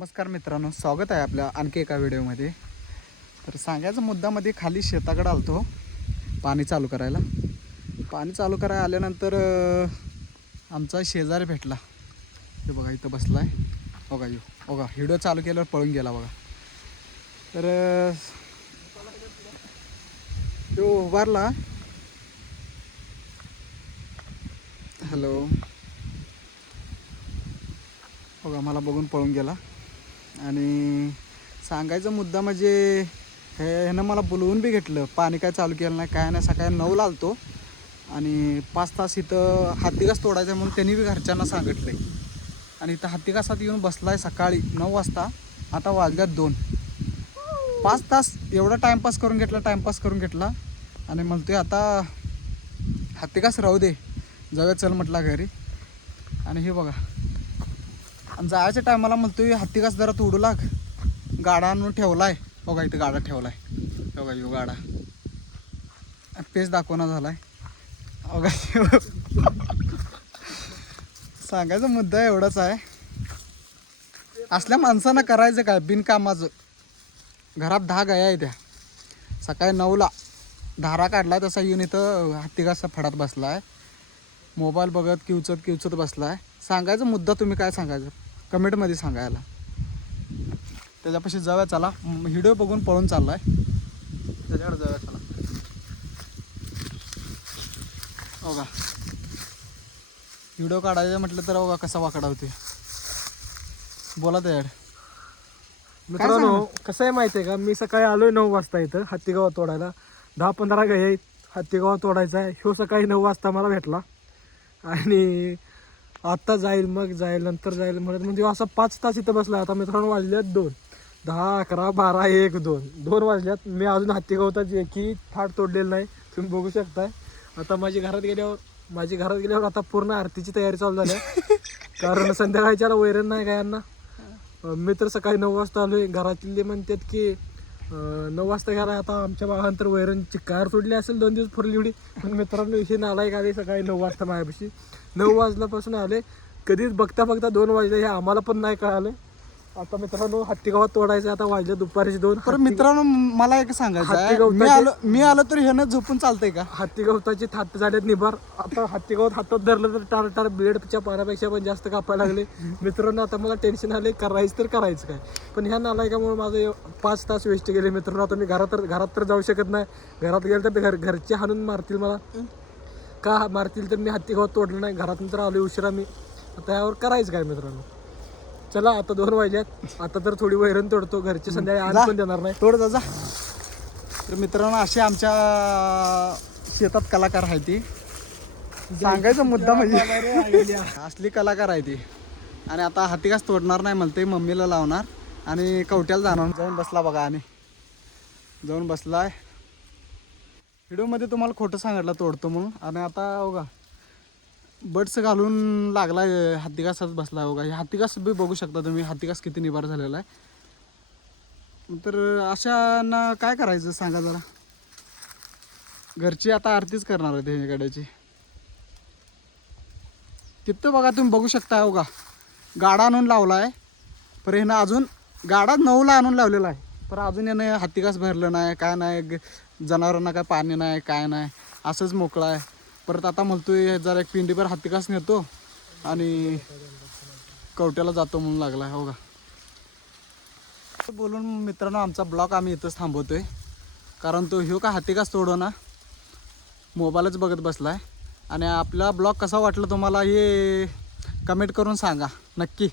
नमस्कार मित्रांनो स्वागत आहे आपल्या आणखी एका व्हिडिओमध्ये. तर सांगायचा मुद्दामध्ये खाली शेताकडे आलतो पाणी चालू करायला. पाणी चालू करायला आल्यानंतर आमचा शेजारी भेटला. ते बघा इथं बसला आहे बघा येऊ बघा व्हिडिओ चालू केल्यावर पळून गेला बघा. तर तो उभारला. हॅलो. बघा मला बघून पळून गेला. आणि सांगायचा मुद्दा म्हणजे हे ह्यानं मला बोलवून बी घेतलं. पाणी काय चालू केलं नाही काय नाही सकाळी नऊला आलतो. आणि पाच तास इथं हातीघास तोडायचा म्हणून त्यांनी बी घरच्यांना सांगितलं आणि इथं हत्तीकासात येऊन बसलाय सकाळी नऊ वाजता. आता वाजल्यात दोन. पाच तास एवढा टाईमपास करून घेतला टाईमपास करून घेतला. आणि म्हणतोय आता हातीघास राहू दे. जाऊया चल म्हटला घरी. आणि हे बघा. आणि जायच्या टायमाला म्हणतोय हत्ती घास जरा तोडू लाग. गाडा आणून ठेवलाय. हो बघा इथं गाडा ठेवलाय. हो बघा यो गाडा. पेज दाखवणं झालाय. हो बघा सांगायचा मुद्दा एवढाच आहे. असल्या माणसानं करायचं काय? बिनकामाचं. घरात दहा गाया आहे त्या. सकाळी नऊला धारा काढलाय तसा येऊन इथं हत्तीघासचा फडात बसलाय. मोबाईल बघत किवचत किवचत बसलाय. सांगायचा मुद्दा तुम्ही काय सांगायचं? कमेंटमध्ये सांगायला. त्याच्यापाशी जाऊया चला. व्हिडिओ बघून पळून चाललाय. त्याच्याकडे जाऊया चला. का व्हिडिओ काढायचं म्हटलं तर बघा कसा वाकडा होते बोला त्याच्याकडे मित्रांनो कसं आहे माहिती आहे का? मी सकाळी आलोय नऊ वाजता इथं हत्तीगावात तोडायला. दहा पंधरा गाय आहेत. हत्तीगावात तोडायचा आहे. ह्यो सकाळी नऊ वाजता मला भेटला. आणि आत्ता जाईल मग जाईल नंतर जाईल म्हणत म्हणजे असा पाच तास इथं बसला आता मित्रांनो वाजल्यात दोन. दहा अकरा बारा एक दोन. दोन वाजल्यात. मी अजून हत्तीगावताची एकही थाट तोडलेलं नाही. तुम्ही बघू शकताय. आता माझी घरात गेल्यावर माझी घरात गेल्यावर आता पूर्ण आरतीची तयारी चालू झाली आहे. कारण संध्याकाळच्याला वैरण नाही काय यांना? अं, मी तर सकाळी नऊ वाजता आलोय. घरातले म्हणतात की नऊ वाजता घ्यायला आता आमच्या बाळांतर वैरणची कार सोडली असेल दोन दिवस फुरली एवढी पण मित्रांनो इथे नालायक आले सकाळी नऊ वाजता माझ्यापाशी नऊ वाजल्यापासून आले. कधीच बघता बघता दोन वाजले हे आम्हाला पण नाही कळालं. आता मित्रांनो हत्तीगावात तोडायचं आता वाजले दुपारीचे दोन. तर मित्रांनो मला एक सांगायचं आहे. हत्ती गवताचे- मी आलो मी आलो तर ह्यानं झोपून चालतंय का? हत्ती गवताचे थाट झालेत निभार आता हत्ती गवत हातात धरलं तर टार टार ब्लेडच्या पाण्यापेक्षा पण जास्त कापायला लागले. मित्रांनो आता मला टेन्शन आले करायचं तर करायचं काय. पण ह्या नालायकामुळे माझं एव- पाच तास वेस्ट गेले मित्रांनो. आता मी घरात तर घरात तर जाऊ शकत नाही. घरात गेलं तर घर घरचे हाणून मारतील मला. का मारतील तर मी हत्ती गवत तोडलं नाही. घरातून तर आलो उशिरा मी. आता यावर करायचं काय मित्रांनो? चला आता दोन वाजल्यात. आता तर थोडी वैरण तोडतो. घरचे संध्याकाळी आज पण देणार नाही. तोड जा. तर मित्रांनो असे आमच्या शेतात कलाकार आहे ती. सांगायचा मुद्दा म्हणजे असली कलाकार आहे ती. आणि आता हातिकास तोडणार नाही म्हणते मम्मीला लावणार. आणि कवट्याला जाणार. जाऊन बसला बघा आणि जाऊन बसलाय. व्हिडिओमध्ये तुम्हाला खोटं सांगितलं तोडतो म्हणून. आणि आता बघा. बड्स घालून लागलाय हातिकासच बसलाय बघा. हे हत्तीकास बी बघू शकता तुम्ही हत्तीकास किती निभार झालेला आहे. तर अशांना काय करायचं सांगा जरा. घरची आता आरतीच करणार आहे ते गाड्याची. तिथं बघा तुम्ही बघू शकता हो का. गाडा आणून लावला आहे पर ह्यानं अजून गाडा नऊला आणून लावलेला आहे. पर अजून यानं हत्तीकास भरलं नाही काय नाही ग- जनावरांना काय पाणी नाही काय नाही असंच मोकळा आहे. परत आता म्हणतोय जरा एक पिंडीभर हत्तीकास नेतो आणि कवट्याला जातो म्हणून लागला आहे हो का? बोलून मित्रांनो आमचा ब्लॉग आम्ही इथंच थांबवतोय. कारण तो ह्यो का हत्तीकास तोडो ना मोबाईलच बघत बसलाय. आणि आपला ब्लॉग कसा वाटला तुम्हाला हे कमेंट करून सांगा. नक्की.